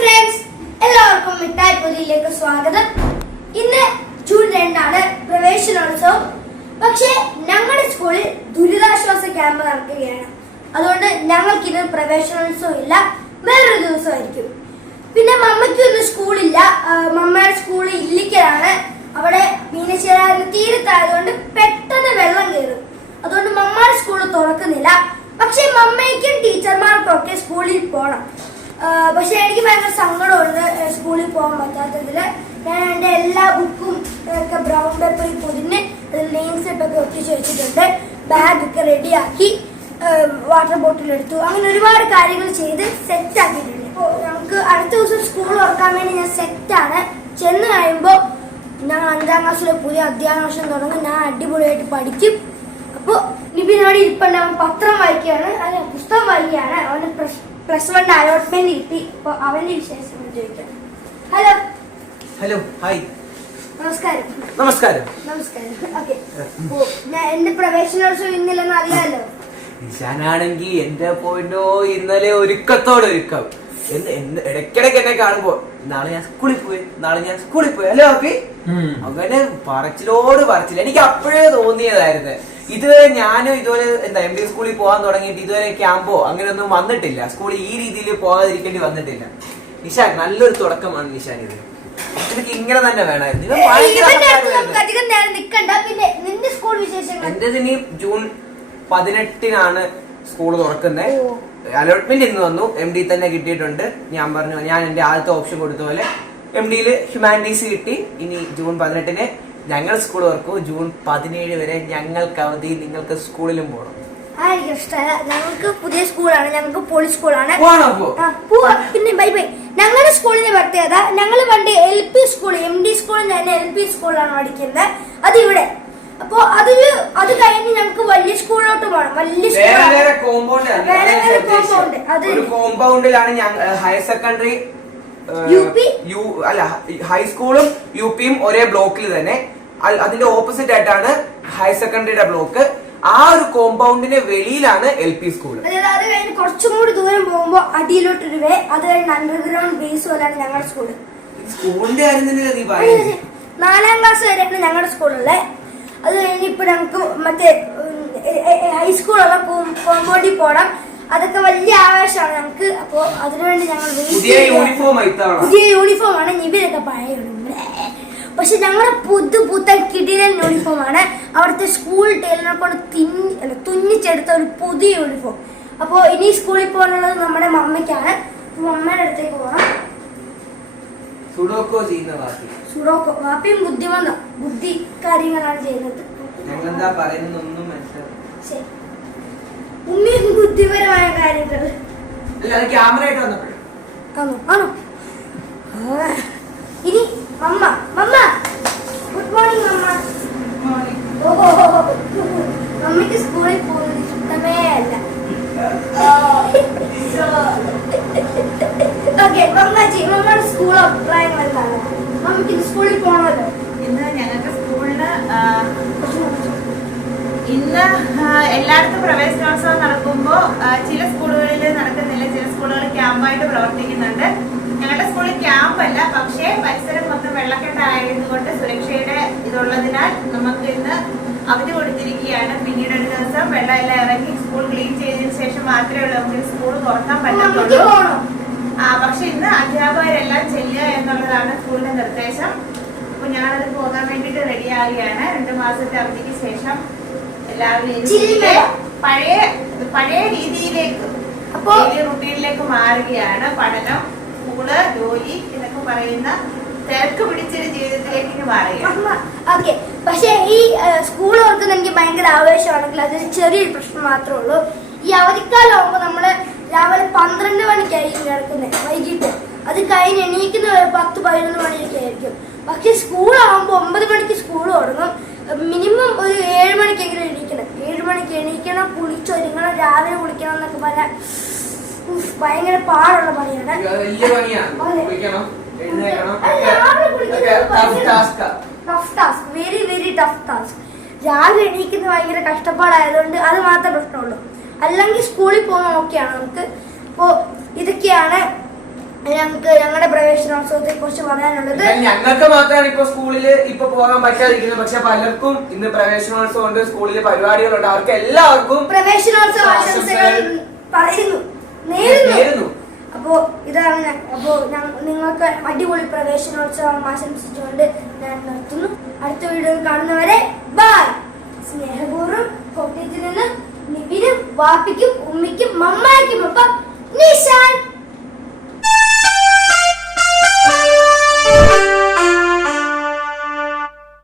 Friends എല്ലാവർക്കും മിഠായി പൊതിയിലേക്ക് സ്വാഗതം. ഇന്ന് ജൂൺ രണ്ടാണ് പ്രവേശനോത്സവം. പക്ഷേ ഞങ്ങളുടെ സ്കൂളിൽ ദുരിതാശ്വാസ ക്യാമ്പ് നടക്കുകയാണ്. അതുകൊണ്ട് ഞങ്ങൾക്ക് ഇന്ന് പ്രവേശനോത്സവം ഇല്ല വേറൊരു ദിവസമായിരിക്കും. പിന്നെ മമ്മയ്ക്കൊന്നും സ്കൂളില്ല മമ്മയുടെ സ്കൂൾ ഇല്ലിക്കലാണ്. അവിടെ മീനച്ചേരാറിന് തീരത്തായതുകൊണ്ട് പെട്ടെന്ന് വെള്ളം കയറും. അതുകൊണ്ട് മമ്മയുടെ സ്കൂൾ തുറക്കുന്നില്ല. പക്ഷേ മമ്മയ്ക്കും ടീച്ചർമാർക്കും ഒക്കെ സ്കൂളിൽ പോകണം പക്ഷെ എനിക്ക് ഭയങ്കര സങ്കടമുണ്ട് സ്കൂളിൽ പോകാൻ പറ്റാത്തതിൽ. ഞാൻ എന്റെ എല്ലാ ബുക്കും ഒക്കെ ബ്രൗൺ പേപ്പറിൽ പൊതിഞ്ഞ് നെയിം സ്ലിപ്പ് ഒക്കെ ഒട്ടിച്ച് വെച്ചിട്ടുണ്ട്. ബാഗ് ഒക്കെ റെഡിയാക്കി വാട്ടർ ബോട്ടിൽ എടുത്തു. അങ്ങനെ ഒരുപാട് കാര്യങ്ങൾ ചെയ്ത് സെറ്റ് ആക്കിയിട്ടുണ്ട്. ഇപ്പോൾ നമുക്ക് അടുത്ത ദിവസം സ്കൂൾ തുറക്കാൻ വേണ്ടി ഞാൻ സെറ്റാണ് ചെന്ന് കഴിയുമ്പോൾ ഞാൻ അഞ്ചാം ക്ലാസ്സിലെ പുതിയ അധ്യയന വർഷം തുടങ്ങും. ഞാൻ അടിപൊളിയായിട്ട് പഠിക്കും. അപ്പോൾ നിബിനോട് അവൻ പത്രം വായിക്കുകയാണ്. അല്ല പുസ്തകം വായിക്കുകയാണ്. അവന് പ്ലസ് പ്ലസ് വൺ അലോട്ട്മെന്റ് കിട്ടി. അപ്പോൾ അവന്റെ വിശേഷം ചോദിക്കാം ഹലോ ഹലോ ഹായ് നമസ്കാരം. നമസ്കാരം. നമസ്കാരം. ഓക്കെ ഞാൻ എന്റെ പ്രവേശനോത്സവം ഇന്നില്ലെന്ന് അറിയാലോ? നിശാനാണെങ്കി എന്റെ പോയിന്റോ ഇന്നലെ ഒരുക്കത്തോടെ ഒരുക്കം. എന്ത് എന്ത് ഇടയ്ക്കിടയ്ക്ക് എന്നെ കാണുമ്പോ നാളെ ഞാൻ സ്കൂളിൽ പോയി നാളെ ഞാൻ സ്കൂളിൽ പോയി. അല്ലേ അപ്പി അങ്ങനെ പറച്ചിലോട് പറച്ചില്ല എനിക്ക് അപ്പോഴേ തോന്നിയതായിരുന്നു. ഇതുവരെ ഞാനും ഇതുപോലെ എന്താ എം ഡി സ്കൂളിൽ പോകാൻ തുടങ്ങിയിട്ട് ഇതുവരെ ക്യാമ്പോ അങ്ങനെയൊന്നും വന്നിട്ടില്ല. സ്കൂളിൽ ഈ രീതിയിൽ പോകാതിരിക്കേണ്ടി വന്നിട്ടില്ല. നിഷാൻ നല്ലൊരു തുടക്കമാണ് നിഷാൻ ഇത്. എനിക്ക് ഇങ്ങനെ തന്നെ വേണമായിരുന്നു. എന്റെ ഇനി ജൂൺ പതിനെട്ടിനാണ് സ്കൂൾ തുറക്കുന്നത് അലോട്ട്മെന്റ് ഇന്ന് വന്നു. എം ഡി തന്നെ കിട്ടിയിട്ടുണ്ട്. ഞാൻ പറഞ്ഞു ഞാൻ എന്റെ ആദ്യത്തെ ഓപ്ഷൻ കൊടുത്ത പോലെ എം ഡിയിൽ ഹ്യൂമാനിറ്റീസ് കിട്ടി. ഇനി ജൂൺ പതിനെട്ടിന് ഞങ്ങൾ സ്കൂൾ തുറക്കും ജൂൺ പതിനേഴ് വരെ ഞങ്ങൾക്ക് അവധി നിങ്ങൾക്ക് സ്കൂളിലും പോകണം ആ എനിക്ക് ഇഷ്ടമല്ല ഞങ്ങൾക്ക് പുതിയ സ്കൂളാണ് ഞങ്ങൾക്ക് പൊളി സ്കൂളാണ് പോകണം അപ്പോ? ആ, പോവാ. പിന്നെ ബൈ ബൈ ഞങ്ങളുടെ സ്കൂളിന്റെ പ്രത്യേകത ഞങ്ങൾ പണ്ട് L P school M D സ്കൂളിൽ തന്നെ എൽ പി സ്കൂളിലാണ് പഠിക്കുന്നത്. അത് ഇവിടെ. അപ്പോ അതിൽ അത് കഴിഞ്ഞ് ഞങ്ങൾക്ക് വലിയ സ്കൂളിലോട്ട് പോകണം വലിയ വേറെ സ്കൂളാണ് വേറെ കോമ്പൗണ്ട് വേറെ വേറെ compound. അത് ഒരു കോമ്പൗണ്ടിലാണ് ഞാൻ ഹയർ സെക്കൻഡറി UP? യു അല്ല ഹൈസ്കൂളും യു പിയും ഒരേ ബ്ലോക്കിൽ തന്നെ. അതിന്റെ ഓപ്പോസിറ്റ് ആയിട്ടാണ് ഹയർ സെക്കൻഡറിയുടെ ബ്ലോക്ക് ആ ഒരു കോമ്പൗണ്ടിന് വെളിയിലാണ് എൽ പി സ്കൂൾ അതായത് അത് കഴിഞ്ഞ് കുറച്ചും കൂടി ദൂരം പോകുമ്പോൾ അടിയിലോട്ടൊരു വേ അത് കഴിഞ്ഞ് അണ്ടർഗ്രൗണ്ട് ബേസ് പോലെയാണ് ഞങ്ങളുടെ സ്കൂൾ സ്കൂളിന്റെ കാര്യം തന്നെ നീ പറയുന്നത് നാലാം ക്ലാസ് വരെയാണ് ഞങ്ങളുടെ സ്കൂളുള്ളത് അത് കഴിഞ്ഞ് ഇപ്പൊ ഞങ്ങൾക്ക് മറ്റേ ഹൈസ്കൂളുള്ള കോമ്പൗണ്ടിൽ പോകണം അതൊക്കെ വലിയ ആവേശമാണ് നമുക്ക്. അപ്പോ അതിനുവേണ്ടി ഞങ്ങൾ പുതിയ യൂണിഫോം ആണ്. ഇവരൊക്കെ പഴയ പക്ഷെ ഞങ്ങളുടെ പുതു പുത്തൻ കിടിലൻ യൂണിഫോം ആണ്. അവിടുത്തെ സ്കൂൾ ടൈലറെ കൊണ്ട് തിന്നി അല്ല തുന്നിച്ചെടുത്ത ഒരു പുതിയ യൂണിഫോം അപ്പോൾ ഇനി സ്കൂളിൽ പോകാനുള്ളത് നമ്മുടെ മമ്മയ്ക്കാണ് മമ്മയുടെ അടുത്തേക്ക് പോകണം സുഡോക്കോ ചെയ്യുന്ന വാപ്പി സുഡോക്കോ. വാപ്പിയും ബുദ്ധിമന്ന ബുദ്ധി കാര്യങ്ങളാണ് ചെയ്യുന്നത്. ഞങ്ങളെന്താ പറയുന്നൊന്നും മനസ്സിലാവും ഉമ്മിയും ബുദ്ധിപരമായ കാര്യങ്ങൾ. ആണോ. ഇനി മമ്മ മമ്മ. ഗുഡ് മോർണിംഗ് മമ്മ. മമ്മിക്ക് സ്കൂളിൽ പോകുന്നത് ഇഷ്ടമേ അല്ല. ഓക്കെ മമ്മച്ചി മമ്മയുടെ സ്കൂൾ അഭിപ്രായങ്ങൾ എന്താണ്? മമ്മിക്ക് സ്കൂളിൽ പോകണമല്ലോ ഇന്ന് ഞങ്ങൾക്ക് സ്കൂളിൽ ആ, ഇന്ന് എല്ലായിടത്തും പ്രവേശനോത്സവം നടക്കുമ്പോൾ ചില സ്കൂളുകളിൽ നടക്കുന്നില്ല. ചില സ്കൂളുകൾ ക്യാമ്പായിട്ട് പ്രവർത്തിക്കുന്നുണ്ട്. ഞങ്ങളുടെ സ്കൂളിൽ ക്യാമ്പല്ല പക്ഷേ പരിസരം മൊത്തം വെള്ളക്കെട്ടായതുകൊണ്ട് സുരക്ഷയുടെ ഇതുള്ളതിനാൽ നമുക്ക് ഇന്ന് അവധി കൊടുത്തിരിക്കുകയാണ്. പിന്നീട് ഒരു ദിവസം വെള്ളമെല്ലാം ഇറങ്ങി സ്കൂൾ ക്ലീൻ ചെയ്തതിനു ശേഷം മാത്രമേ ഉള്ളൂ. നമുക്ക് സ്കൂൾ തുറക്കാൻ പറ്റത്തുള്ളൂ. ആ പക്ഷെ ഇന്ന് അധ്യാപകരെല്ലാം ചെല്ലുക എന്നുള്ളതാണ് സ്കൂളിന്റെ നിർദ്ദേശം. അപ്പൊ ഞാനത് പോകാൻ വേണ്ടിട്ട് റെഡിയാവുകയാണ് രണ്ടു മാസത്തെ അവധിക്ക് ശേഷം എല്ലാവരും. പഴയ പഴയ രീതിയിലേക്ക് അപ്പോ- റുട്ടീനിലേക്ക് മാറുകയാണ്. പഠനം സ്കൂൾ ജോലി എന്നൊക്കെ പറയുന്ന തിരക്ക് പിടിച്ചൊരു ജീവിതത്തിലേക്ക് മാറുക മാറുകയാണ്. ഓക്കെ പക്ഷേ ഈ സ്കൂൾ ഓർക്കുന്ന എനിക്ക് ഭയങ്കര ആവേശമാണെങ്കിൽ അത് ചെറിയൊരു പ്രശ്നം മാത്രമേ ഉള്ളൂ. ഈ അവധിക്കാലം ആകുമ്പോൾ നമ്മൾ രാവിലെ പന്ത്രണ്ട് മണിക്കായിരിക്കും കിടക്കുന്നത് വൈകിട്ട്. അത് കഴിഞ്ഞ് എണീക്കുന്ന ഒരു പത്ത് പതിനൊന്ന് മണിയൊക്കെ ആയിരിക്കും. പക്ഷെ സ്കൂളാകുമ്പോൾ കുളിക്കണം എന്നൊക്കെ പറഞ്ഞാൽ ഭയങ്കര പാടുള്ള പണിയാണ്. വെരി വെരി ടഫ് ടാസ്ക് രാവിലെ എണീക്കുന്നത് ഭയങ്കര കഷ്ടപ്പാടായതുകൊണ്ട് അത് മാത്രമേ പ്രശ്നമുള്ളൂ. അല്ലെങ്കിൽ സ്കൂളിൽ പോകുന്ന നോക്കിയാണ് നമുക്ക്. അപ്പോൾ ഇതൊക്കെയാണ് ഞങ്ങൾക്ക് ഞങ്ങളുടെ പ്രവേശനോത്സവത്തെ കുറിച്ച് പറയാനുള്ളത് ഞങ്ങൾക്ക് മാത്രമാണ് ഇപ്പൊ സ്കൂളിൽ ഇപ്പൊ പോകാൻ പറ്റാതിരിക്കുന്നത്. പക്ഷെ പലർക്കും ഇന്ന് പ്രവേശനോത്സവം ഉണ്ട് സ്കൂളിലെ പരിപാടികളുണ്ട്. അവർക്ക് എല്ലാവർക്കും പ്രവേശനോത്സവ ആശംസകൾ പറയുന്നു. നേരുന്നു. അപ്പോ ഇതാണ് അപ്പോ നിങ്ങൾക്ക് അടിപൊളി പ്രവേശനോത്സവം ആശംസിച്ചുകൊണ്ട് ഞാൻ നിർത്തുന്നു. അടുത്ത വീഡിയോ കാണുന്നവരെ ബൈ സ്നേഹപൂർവം കോട്ടയത്തിൽ നിന്ന് നിവിനും വാപ്പിക്കും ഉമ്മിക്കും മമ്മായിക്കും ഒപ്പം നിഷാൻ